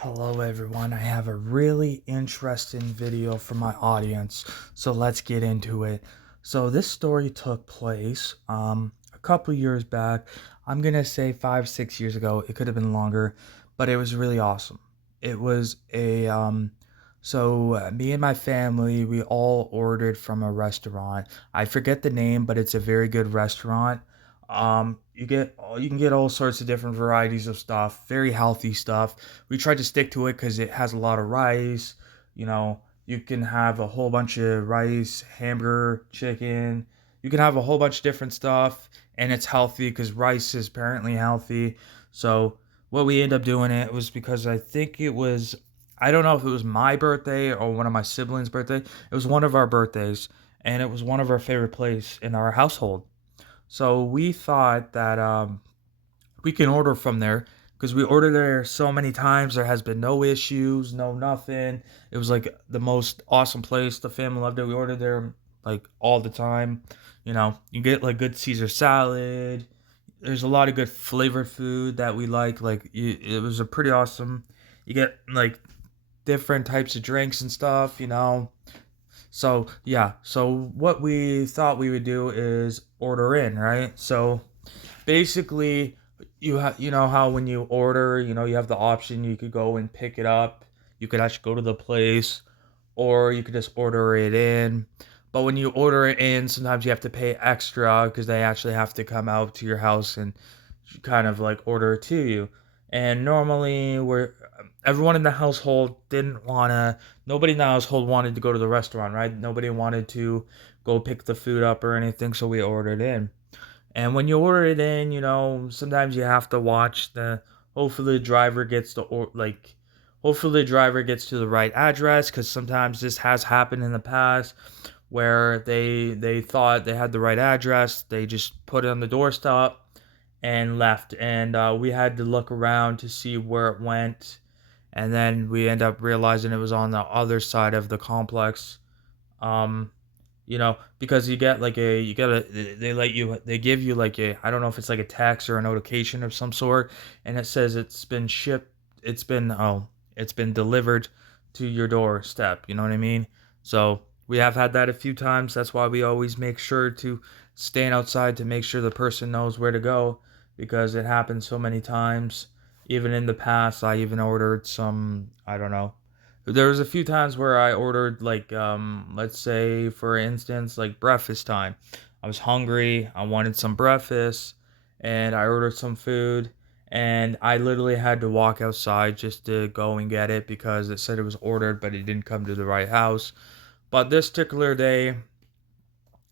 Hello everyone, I have a really interesting video for my audience, so let's get into it. So this story took place a couple years back. I'm gonna say 5, 6 years ago. It could have been longer, but it was really awesome. It was me and my family, we all ordered from a restaurant. I forget the name, but it's a very good restaurant. You can get all sorts of different varieties of stuff, very healthy stuff. We tried to stick to it because it has a lot of rice. You can have a whole bunch of rice, hamburger, chicken. You can have a whole bunch of different stuff, and it's healthy because rice is apparently healthy. So what we ended up doing it was because I don't know if it was my birthday or one of my siblings' birthday. It was one of our birthdays, and it was one of our favorite places in our household. So we thought that we can order from there because we ordered there so many times. There has been no issues, no nothing. It was like the most awesome place. The family loved it. We ordered there like all the time. You get like good Caesar salad. There's a lot of good flavored food that we like. It was a pretty awesome. You get like different types of drinks and stuff. So yeah. So what we thought we would do is order in, right? So basically you know how when you order, you have the option, you could go and pick it up. You could actually go to the place, or you could just order it in. But when you order it in, sometimes you have to pay extra because they actually have to come out to your house and kind of like order it to you. And normally we're everyone in the household didn't want to nobody in the household wanted to go to the restaurant, right? Nobody wanted to go pick the food up or anything, so we ordered in. And when you order it in, sometimes you have to watch the hopefully the driver gets the or like hopefully the driver gets to the right address, cuz sometimes this has happened in the past where they thought they had the right address, they just put it on the doorstep and left, and we had to look around to see where it went, and then we end up realizing it was on the other side of the complex. um because they give you like I don't know if it's like a text or a notification of some sort, and it says it's been it's been delivered to your doorstep. You know what I mean? So we have had that a few times. That's why we always make sure to stand outside to make sure the person knows where to go, because it happens so many times. Even in the past, I even ordered some, I don't know, there was a few times where I ordered like let's say for instance like breakfast time. I was hungry, I wanted some breakfast, and I ordered some food, and I literally had to walk outside just to go and get it because it said it was ordered but it didn't come to the right house. But this particular day,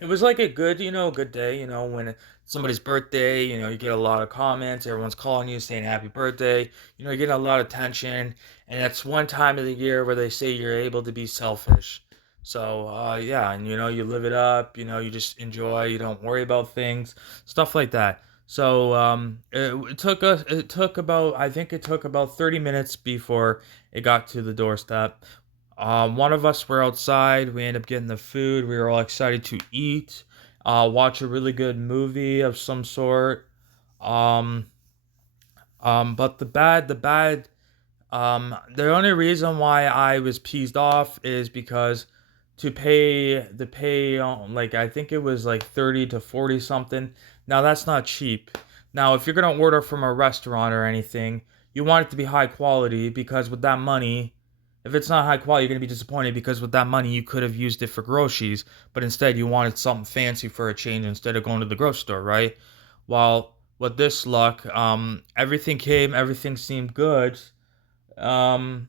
it was like a good day, when it's somebody's birthday, you get a lot of comments, everyone's calling you saying happy birthday, you get a lot of attention, and it's one time of the year where they say you're able to be selfish. So, yeah, and you live it up, you just enjoy, you don't worry about things, stuff like that. So, it took about, I think it took about 30 minutes before it got to the doorstep. One of us were outside. We ended up getting the food. We were all excited to eat, watch a really good movie of some sort. Um, but the only reason why I was peeved off is because like I think it was like 30 to 40 something. Now that's not cheap. Now if you're gonna order from a restaurant or anything, you want it to be high quality, because with that money, if it's not high quality, you're gonna be disappointed, because with that money you could have used it for groceries, but instead you wanted something fancy for a change instead of going to the grocery store, right? While with this luck, everything seemed good. Um,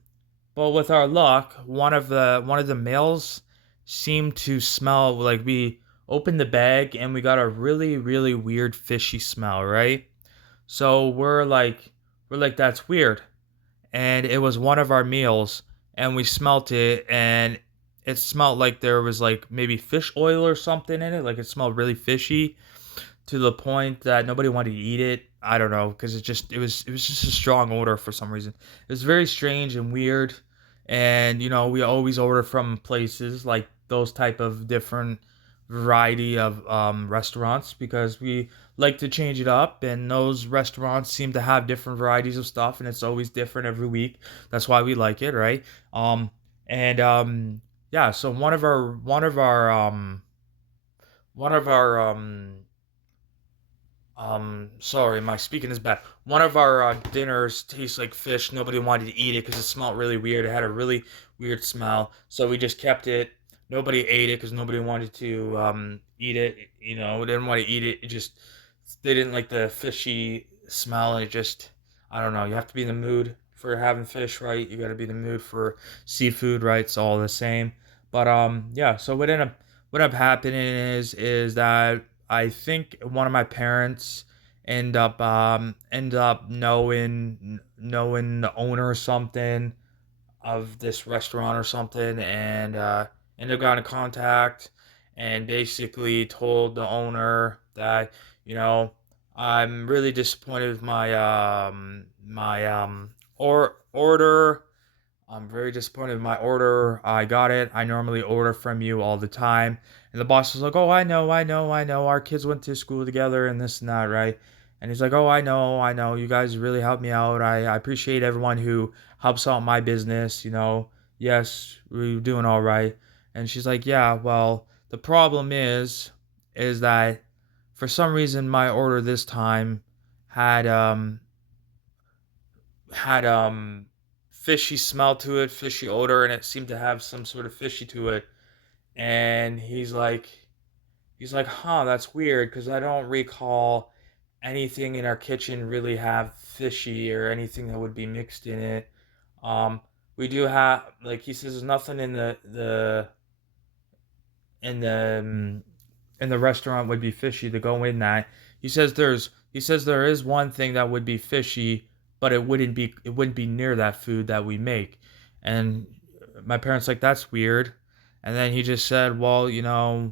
but with our luck, one of the males seemed to smell like, we opened the bag and we got a really really weird fishy smell, right? So we're like that's weird, and it was one of our meals, and we smelt it, and it smelled like there was like maybe fish oil or something in it, like it smelled really fishy, to the point that nobody wanted to eat it. I don't know, because it was just a strong odor for some reason. It was very strange and weird, and we always order from places like those type of different variety of restaurants because we like to change it up, and those restaurants seem to have different varieties of stuff, and it's always different every week. That's why we like it, right? Um, and yeah, so one of our sorry, my speaking is bad. One of our dinners tastes like fish. Nobody wanted to eat it because it smelled really weird. It had a really weird smell, so we just kept it. Nobody ate it because nobody wanted to eat it. You know, they didn't want to eat it. It just they didn't like the fishy smell, and it just I don't know. You have to be in the mood for having fish, right? You got to be in the mood for seafood, right? It's all the same. But yeah. So what ended up happening is that I think one of my parents end up knowing the owner or something of this restaurant or something, and ended up got in contact and basically told the owner that you know I'm really disappointed with my order. I'm very disappointed with my order. I got it. I normally order from you all the time. And the boss was like, "Oh, I know. Our kids went to school together and this and that, right?" And he's like, "Oh, I know. You guys really helped me out. I appreciate everyone who helps out my business. You know, yes, we're doing all right." And she's like, "Yeah, well, the problem is that for some reason my order this time had had fishy smell to it, fishy odor, and it seemed to have some sort of fishy to it. And he's like, huh, that's weird because I don't recall anything in our kitchen really have fishy or anything that would be mixed in it. Um, we do have like he says, there's nothing in in the in the restaurant would be fishy to go in that. He says there is one thing that would be fishy, but it wouldn't be near that food that we make. And my parents like that's weird. And then he just said, well, you know,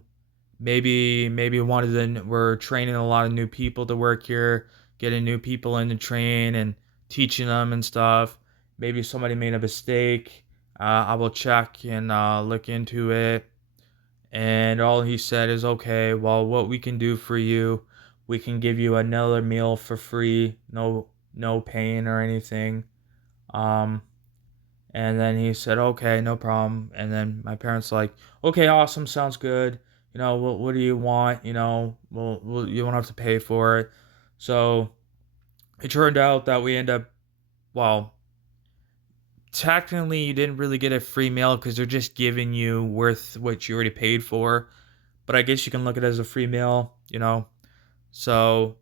maybe one of the we're training a lot of new people to work here, getting new people in to train and teaching them and stuff. Maybe somebody made a mistake. I will check and look into it. And all he said is, okay, well, what we can do for you, we can give you another meal for free, no pain or anything. Um, and then he said, okay, no problem. And then my parents like, okay, awesome, sounds good. You know, what do you want? You know, you won't have to pay for it. So it turned out that we end up, well, technically you didn't really get a free meal because they're just giving you worth what you already paid for, but I guess you can look at it as a free meal, you know. So,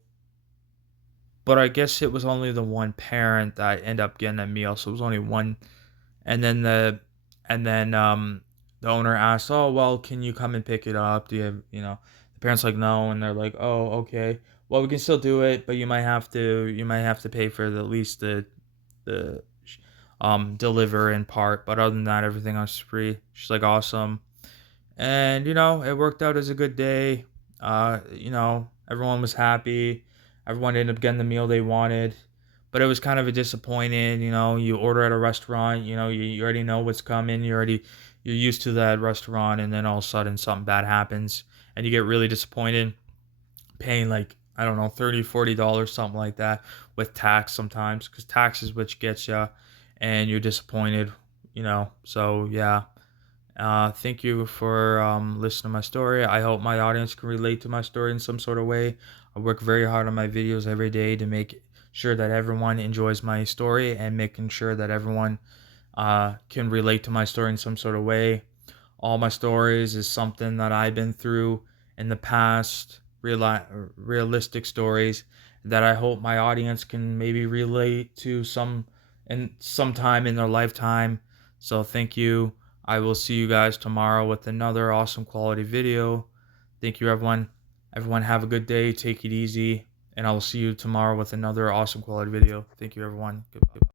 but I guess it was only the one parent that ended up getting a meal, so it was only one. And then the owner asked, "Oh well, can you come and pick it up? Do you have, you know?" The parents like no, and they're like, "Oh okay, well we can still do it, but you might have to pay for the at least the deliver in part, but other than that, everything else is free." She's like, "Awesome." And you know it worked out as a good day. You know everyone was happy, everyone ended up getting the meal they wanted, but it was kind of a disappointing. You know, you order at a restaurant, you know, you already know what's coming, you're used to that restaurant, and then all of a sudden something bad happens and you get really disappointed, paying like I don't know, $30-$40 something like that with tax sometimes because tax is what gets you, and you're disappointed, you know. So yeah, thank you for listening to my story. I hope my audience can relate to my story in some sort of way. I work very hard on my videos every day to make sure that everyone enjoys my story and making sure that everyone can relate to my story in some sort of way. All my stories is something that I've been through in the past, realistic stories that I hope my audience can maybe relate to sometime in their lifetime. So thank you. I will see you guys tomorrow with another awesome quality video. Thank you everyone. Everyone have a good day. Take it easy. And I will see you tomorrow with another awesome quality video. Thank you everyone. Goodbye.